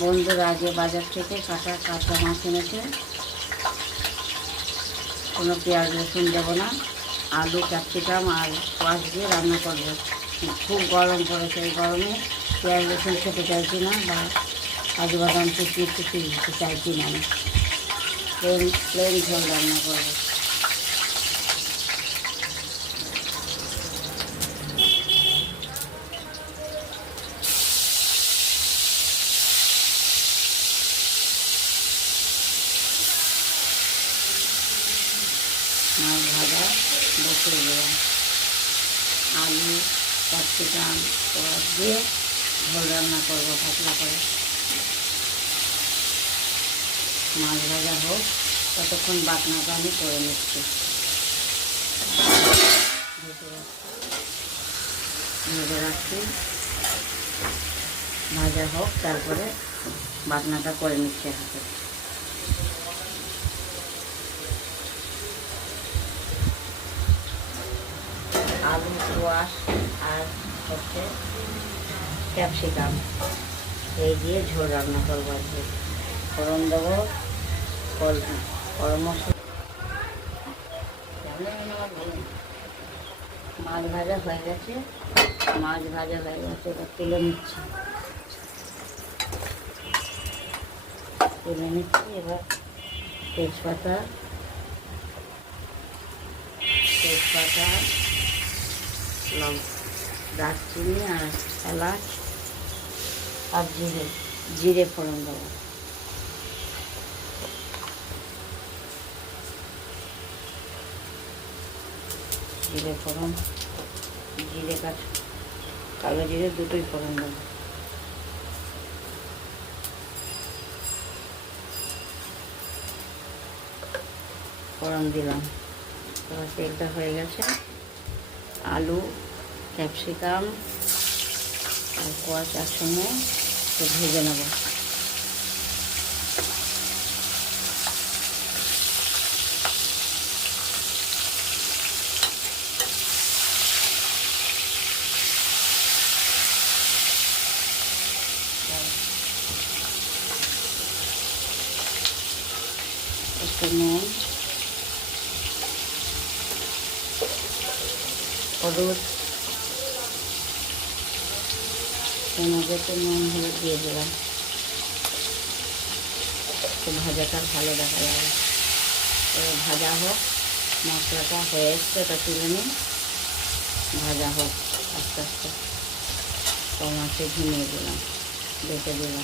বন্ধুরা আগে বাজার থেকে কাঁচা মাছ এনেছে, কোনো পেঁয়াজ রসুন দেবো না, আলু ক্যাপসিকাম আর কোয়াশ দিয়ে রান্না করবো। খুব গরম পড়েছে, এই গরমে পেঁয়াজ রসুন খেতে চাইছি না, বা কাজু বাদাম কুচিয়ে দিতে চাইছি না। আমি প্লেন ঝোল রান্না করবো। মাছ ভাজা বসিয়ে দিলাম, আলু ক্যাপসিকাম কোয়াশ দিয়ে ঝোল রান্না করবো পাতলা করে। মাছ ভাজা হোক, ততক্ষণ বাটনাটা আমি করে নিচ্ছি। ভেজে রাখছি, ভাজা হোক, তারপরে বাটনাটা করে নিচ্ছি হাতে। আলু কোয়াশ আর হচ্ছে ক্যাপসিকাম এই দিয়ে ঝোল রান্না করবো। আজকে ফোড়ন দেবো, গরম মশলা। মাছ ভাজা হয়ে গেছে, এবার তুলে নিচ্ছি। এবার তেজপাতা দারচিনি আর এলাচ আর জিরে ফোড়ন দেবো। জিরে ফোড়ন, কালো জিরে দুটোই ফোড়ন দেবো। ফোড়ন দিলাম, এবার তেলটা হয়ে গেছে। আলু ক্যাপসিকাম আর কোয়াশ একসঙ্গে ভেজে নেব। একটু নুন, হলুদ, মধ্যে নুন হলুদ দিয়ে দিলাম। ভাজাটা ভালো দেখা যাবে। এবার ভাজা হোক, মশলাটা হয়ে এসছে, এটা তুলে নিই। ভাজা হোক আস্তে আস্তে। কম আঁচে ঝিমিয়ে দিলাম, বেটে দিলাম।